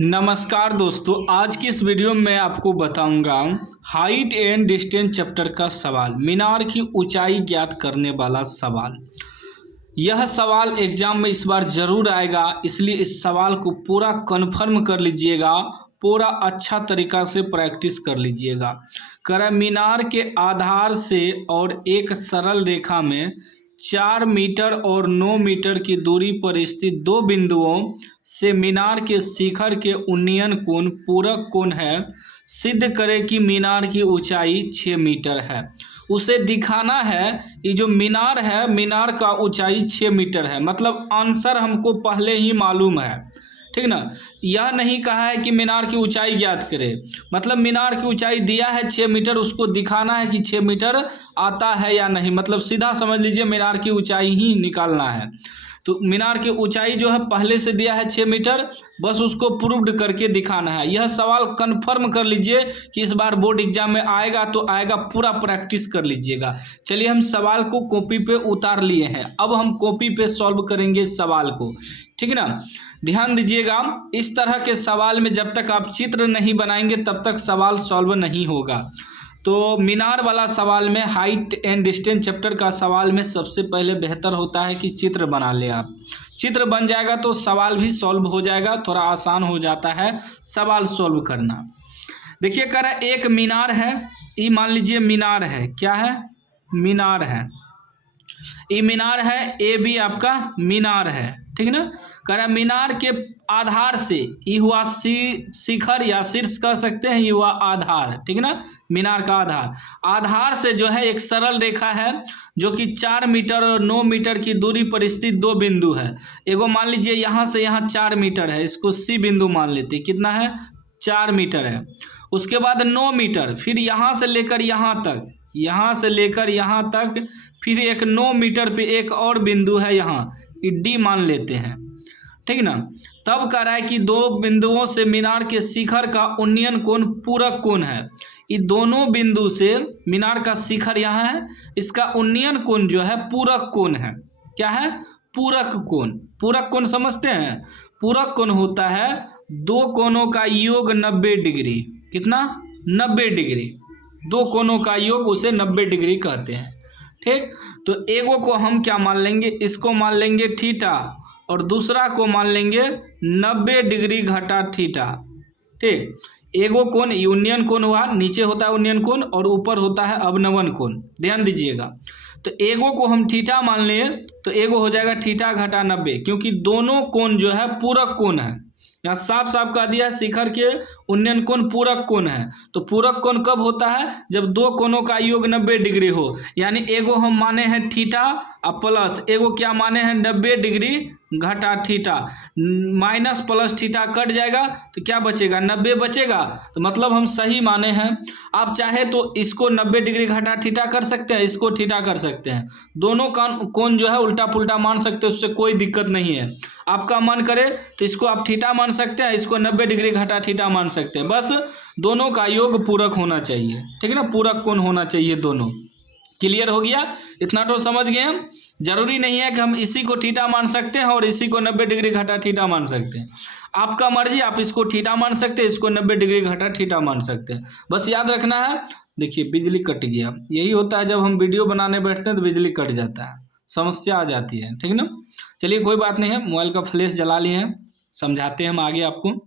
नमस्कार दोस्तों, आज की इस वीडियो में आपको बताऊंगा हाइट एंड डिस्टेंस चैप्टर का सवाल, मीनार की ऊंचाई ज्ञात करने वाला सवाल। यह सवाल एग्जाम में इस बार जरूर आएगा, इसलिए इस सवाल को पूरा कन्फर्म कर लीजिएगा, पूरा अच्छा तरीका से प्रैक्टिस कर लीजिएगा। कह रहा है मीनार के आधार से और एक सरल रेखा में 4 मीटर और 9 मीटर की दूरी पर स्थित दो बिंदुओं से मीनार के शिखर के उन्नयन कोण पूरक कोण है। सिद्ध करें कि मीनार की ऊंचाई 6 मीटर है। उसे दिखाना है ये जो मीनार है, मीनार का ऊंचाई 6 मीटर है। मतलब आंसर हमको पहले ही मालूम है, ठीक ना। यह नहीं कहा है कि मीनार की ऊंचाई ज्ञात करें, मतलब मीनार की ऊंचाई दिया है 6 मीटर, उसको दिखाना है कि 6 मीटर आता है या नहीं। मतलब सीधा समझ लीजिए मीनार की ऊंचाई ही निकालना है। तो मीनार की ऊंचाई जो है पहले से दिया है 6 मीटर, बस उसको प्रूव्ड करके दिखाना है। यह सवाल कंफर्म कर लीजिए कि इस बार बोर्ड एग्जाम में आएगा तो आएगा, पूरा प्रैक्टिस कर लीजिएगा। चलिए हम सवाल को कॉपी पे उतार लिए हैं, अब हम कॉपी पे सॉल्व करेंगे सवाल को, ठीक है ना। ध्यान दीजिएगा, इस तरह के सवाल में जब तक आप चित्र नहीं बनाएंगे तब तक सवाल सॉल्व नहीं होगा। तो मीनार वाला सवाल में, हाइट एंड डिस्टेंस चैप्टर का सवाल में सबसे पहले बेहतर होता है कि चित्र बना ले आप। चित्र बन जाएगा तो सवाल भी सॉल्व हो जाएगा, थोड़ा आसान हो जाता है सवाल सॉल्व करना। देखिए कह रहा है एक मीनार है, ये मान लीजिए मीनार है, क्या है, मीनार है। ये मीनार है, ए भी आपका मीनार है, ठीक है ना। कह रहा है मीनार के आधार से, ये हुआ शिखर या शीर्ष कह सकते हैं, ये हुआ आधार, ठीक है ना। मीनार का आधार, आधार से जो है एक सरल रेखा है जो कि 4 मीटर और 9 मीटर की दूरी पर स्थित दो बिंदु है। एगो मान लीजिए यहाँ से यहाँ 4 मीटर है, इसको सी बिंदु मान लेते, कितना है, 4 मीटर है। उसके बाद 9 मीटर, फिर यहाँ से लेकर यहाँ तक, यहाँ से लेकर यहाँ तक, फिर एक 9 मीटर पे एक और बिंदु है यहाँ, डी मान लेते हैं, ठीक ना। तब कह रहा है कि दो बिंदुओं से मीनार के शिखर का उन्नयन कोण पूरक कोण है। ये दोनों बिंदु से मीनार का शिखर यहाँ है, इसका उन्नयन कोण जो है पूरक कोण है। क्या है, पूरक कोण। पूरक कोण समझते हैं, पूरक कोण होता है दो कोणों का योग 90 डिग्री। कितना, 90 डिग्री। दो कोणों का योग उसे 90 डिग्री कहते हैं, ठीक। तो एगो को हम क्या मान लेंगे, इसको मान लेंगे थीटा, और दूसरा को मान लेंगे 90 डिग्री घटा थीटा, ठीक। एगो कोण यूनियन कोण हुआ, नीचे होता है उन्नयन कोण और ऊपर होता है अवनमन कोण, ध्यान दीजिएगा। तो एगो को हम थीटा मान लिए तो एगो हो जाएगा थीटा घटा 90, क्योंकि दोनों कोण जो है पूरक कोण है। यहाँ साफ साफ कह दिया है शिखर के उन्नयन कोण पूरक कोण है। तो पूरक कोण कब होता है, जब दो कोणों का योग 90 डिग्री हो। यानी एगो हम माने हैं थीटा और प्लस एगो क्या माने हैं 90 डिग्री घटा theta, minus plus theta cut जाएगा तो क्या बचेगा, 90 बचेगा। तो मतलब हम सही माने हैं। आप चाहे तो इसको 90 डिग्री घटा थीटा कर सकते हैं, इसको थीटा कर सकते हैं, दोनों का कोण जो है उल्टा पुल्टा मान सकते हैं, उससे कोई दिक्कत नहीं है। आपका मन करे तो इसको आप थीटा मान सकते हैं, इसको 90 डिग्री घटा थीटा मान सकते हैं, बस दोनों का योग पूरक होना चाहिए, ठीक है ना। पूरक कोण होना चाहिए दोनों। क्लियर हो गया, इतना तो समझ गए हम। जरूरी नहीं है कि हम इसी को थीटा मान सकते हैं और इसी को 90 डिग्री घटा थीटा मान सकते हैं। आपका मर्जी, आप इसको थीटा मान सकते हैं, इसको 90 डिग्री घटा थीटा मान सकते हैं। बस याद रखना है। देखिए बिजली कट गया, यही होता है जब हम वीडियो बनाने बैठते हैं तो बिजली कट जाता है, समस्या आ जाती है, ठीक ना। चलिए कोई बात नहीं है, मोबाइल का फ्लैश जला लिए हैं, समझाते हैं हम आगे आपको।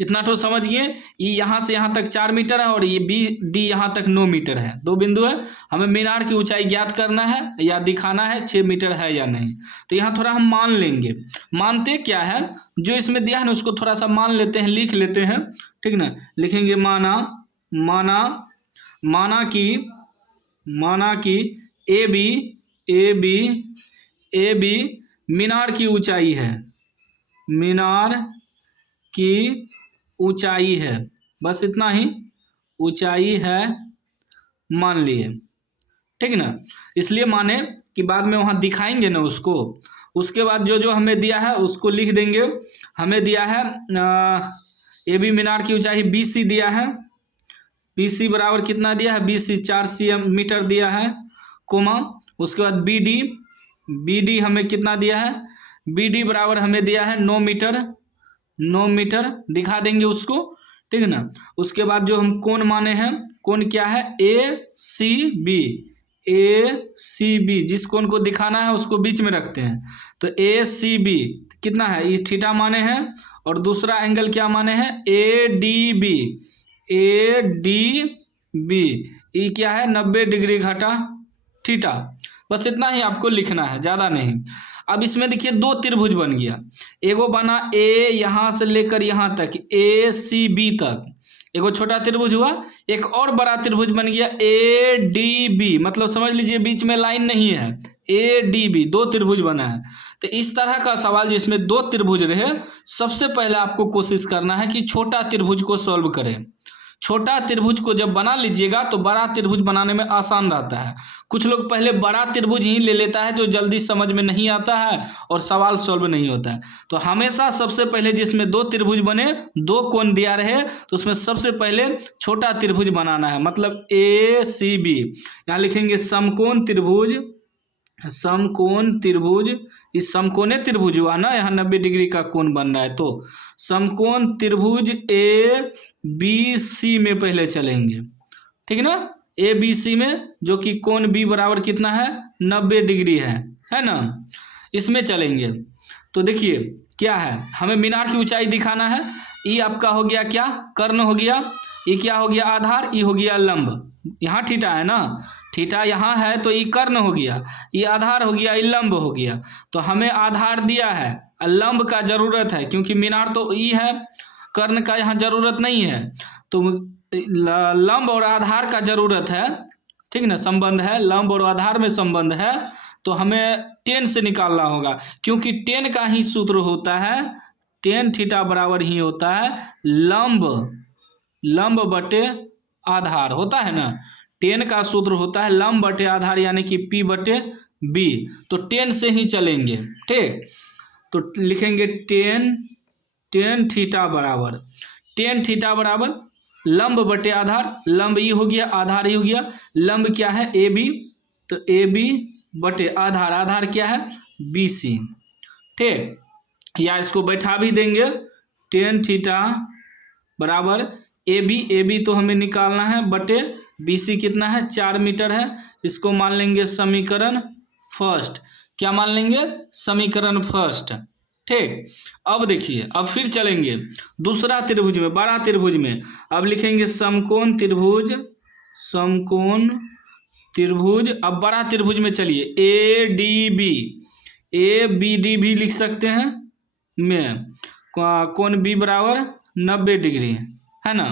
इतना तो समझिए, ये यहाँ से यहाँ तक 4 मीटर है और ये बी डी यहाँ तक 9 मीटर है, दो बिंदु है। हमें मीनार की ऊंचाई ज्ञात करना है या दिखाना है 6 मीटर है या नहीं। तो यहाँ थोड़ा हम मान लेंगे। मानते क्या है, जो इसमें दिया है ना उसको थोड़ा सा मान लेते हैं, लिख लेते हैं, ठीक ना। लिखेंगे माना कि ए बी मीनार की ऊंचाई है, मीनार की ऊंचाई है, बस इतना ही, ऊंचाई है मान लिए, ठीक ना। इसलिए माने कि बाद में वहाँ दिखाएंगे ना उसको, उसके बाद जो जो हमें दिया है उसको लिख देंगे। हमें दिया है ए बी मीनार की ऊंचाई BC दिया है, BC बराबर कितना दिया है, BC 4 मीटर दिया है, कोमा। उसके बाद BD हमें कितना दिया है, BD बराबर हमें दिया है 9 मीटर, 9 मीटर दिखा देंगे उसको, ठीक है ना। उसके बाद जो हम कोण माने हैं, कोण क्या है, ACB, ACB जिस कोण को दिखाना है उसको बीच में रखते हैं, तो ACB कितना है, ये थीटा माने हैं। और दूसरा एंगल क्या माने हैं, ADB, ADB ये क्या है, 90 डिग्री घटा थीटा। बस इतना ही आपको लिखना है, ज़्यादा नहीं। अब इसमें देखिए दो त्रिभुज बन गया, एगो बना A यहाँ से लेकर यहाँ तक ACB तक, एगो छोटा त्रिभुज हुआ, एक और बड़ा त्रिभुज बन गया ADB, मतलब समझ लीजिए बीच में लाइन नहीं है, ADB दो त्रिभुज बना है। तो इस तरह का सवाल जिसमें दो त्रिभुज रहे, सबसे पहले आपको कोशिश करना है कि छोटा त्रिभुज को सॉल्व करें। छोटा त्रिभुज को जब बना लीजिएगा तो बड़ा त्रिभुज बनाने में आसान रहता है। कुछ लोग पहले बड़ा त्रिभुज ही ले लेता है जो जल्दी समझ में नहीं आता है और सवाल सॉल्व नहीं होता है। तो हमेशा सबसे पहले जिसमें दो त्रिभुज बने, दो कोण दिया रहे, तो उसमें सबसे पहले छोटा त्रिभुज बनाना है, मतलब ACB। यहाँ लिखेंगे समकोण त्रिभुज, समकोण त्रिभुज, इस समकोणे त्रिभुज हुआ ना, यहाँ 90 डिग्री का कोण बन रहा है, तो समकोण त्रिभुज ABC में पहले चलेंगे, ठीक है ना, ABC में, जो कि कोण B बराबर कितना है, 90 डिग्री है ना, इसमें चलेंगे। तो देखिए क्या है, हमें मीनार की ऊंचाई दिखाना है। ये आपका हो गया क्या, कर्ण हो गया, ये क्या हो गया, आधार, ये हो गया लंब। यहाँ थीटा है ना, थीटा यहाँ है तो ये कर्ण हो गया, ये आधार हो गया, ये लंब हो गया। तो हमें आधार दिया है, लंब का जरूरत है, क्योंकि मीनार तो ई है, कर्ण का यहाँ जरूरत नहीं है, तो लंब और आधार का जरूरत है, ठीक ना, संबंध है, लंब और आधार में संबंध है। तो हमें tan से निकालना होगा, क्योंकि tan का ही सूत्र होता है, tan थीटा बराबर ही होता है लंब बटे आधार, होता है ना, tan का सूत्र होता है लंब बटे आधार, यानी कि P बटे B। तो tan से ही चलेंगे, ठीक। तो लिखेंगे tan थीटा बराबर लंब बटे आधार, लंब ये हो गया, आधार ये हो गया, लंब क्या है AB, तो AB बटे आधार, आधार क्या है BC, ठीक। या इसको बैठा भी देंगे, tan थीटा बराबर AB तो हमें निकालना है, बटे BC कितना है, 4 मीटर है। इसको मान लेंगे समीकरण फर्स्ट, क्या मान लेंगे, समीकरण फर्स्ट, ठीक। अब देखिए, अब फिर चलेंगे दूसरा त्रिभुज में, बड़ा त्रिभुज में। अब लिखेंगे समकोण त्रिभुज, समकोण त्रिभुज। अब बड़ा त्रिभुज में चलिए, ADB, ABD भी लिख सकते हैं में, कोण B बराबर 90 डिग्री है ना।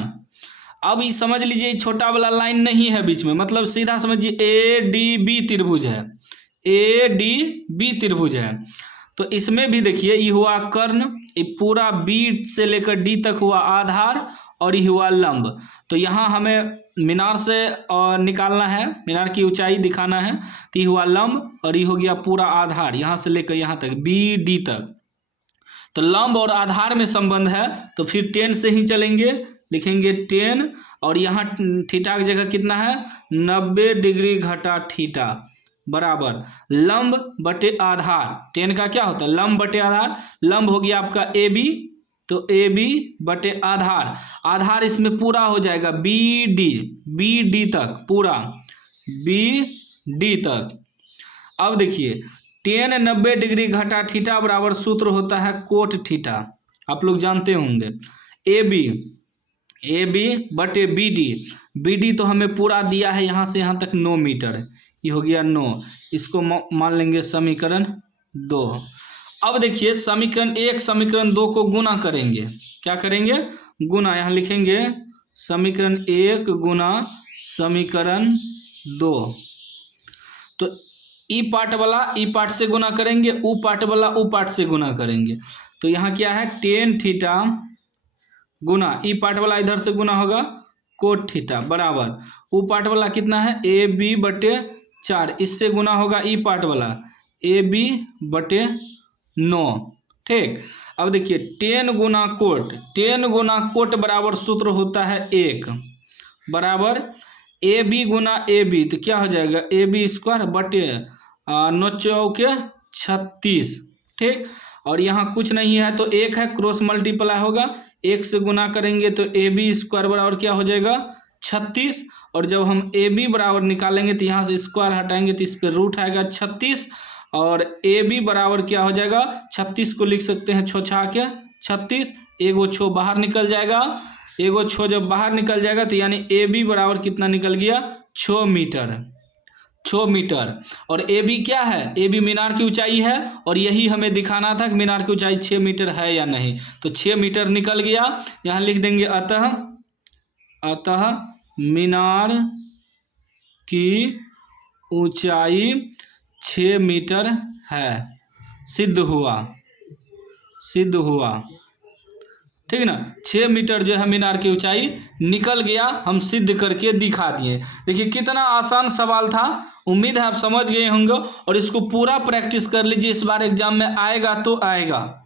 अब ये समझ लीजिए छोटा वाला लाइन नहीं है बीच में, मतलब सीधा समझिए ADB त्रिभुज है, ADB त्रिभुज है। तो इसमें भी देखिए, ये हुआ कर्ण, ये पूरा B से लेकर D तक हुआ आधार, और ये हुआ लंब। तो यहाँ हमें मीनार से निकालना है, मीनार की ऊंचाई दिखाना है, तो ये हुआ लंब, और ये हो गया पूरा आधार, यहाँ से लेकर यहाँ तक BD तक। तो लंब और आधार में संबंध है, तो फिर tan से ही चलेंगे, लिखेंगे tan, और यहाँ थीटा की जगह कितना है, 90 डिग्री घटा थीटा बराबर लंब बटे आधार। tan का क्या होता है, लंब बटे आधार, लंब हो गया आपका AB, तो AB बटे आधार, आधार इसमें पूरा हो जाएगा BD तक, पूरा BD तक। अब देखिए tan 90 डिग्री घटा थीटा बराबर सूत्र होता है कोट थीटा, आप लोग जानते होंगे। AB बटे BD तो हमें पूरा दिया है, यहाँ से यहाँ तक 9 मीटर, ये हो गया 9, इसको मान लेंगे समीकरण 2। अब देखिए समीकरण 1 समीकरण 2 को गुना करेंगे, क्या करेंगे, गुना, यहाँ लिखेंगे समीकरण 1 गुना समीकरण 2। तो ई पार्ट वाला ई पार्ट से गुना करेंगे, ऊ पार्ट वाला ऊ पार्ट से गुना करेंगे। तो यहाँ क्या है, tan थीटा गुना ई पार्ट वाला इधर से गुना होगा कोट थीटा बराबर ऊ पार्ट वाला कितना है, AB बटे 4, इससे गुना होगा ई पार्ट वाला AB बटे 9, ठीक। अब देखिए tan गुना कोट बराबर सूत्र होता है 1 बराबर AB गुना AB, तो क्या हो जाएगा, AB स्क्वायर बटे 9 चौके 36, ठीक। और यहाँ कुछ नहीं है तो 1 है, क्रॉस मल्टीप्लाई होगा, 1 से गुना करेंगे तो AB² बराबर क्या हो जाएगा 36। और जब हम AB बराबर निकालेंगे तो यहाँ से स्क्वायर हटाएंगे तो इस पर रूट आएगा 36 और AB बराबर क्या हो जाएगा 36 को लिख सकते हैं छोछा के 36, एगो छो बाहर निकल जाएगा, एगो छो जब बाहर निकल जाएगा तो यानी AB बराबर कितना निकल गया 6 मीटर, 6 मीटर। और AB क्या है, AB मीनार की ऊंचाई है और यही हमें दिखाना था कि मीनार की ऊंचाई 6 मीटर है या नहीं। तो 6 मीटर निकल गया, यहाँ लिख देंगे अतः मीनार की ऊंचाई 6 मीटर है। सिद्ध हुआ, ठीक ना। 6 मीटर जो है मीनार की ऊंचाई निकल गया, हम सिद्ध करके दिखा दिए। देखिए कितना आसान सवाल था, उम्मीद है आप समझ गए होंगे और इसको पूरा प्रैक्टिस कर लीजिए, इस बार एग्जाम में आएगा तो आएगा।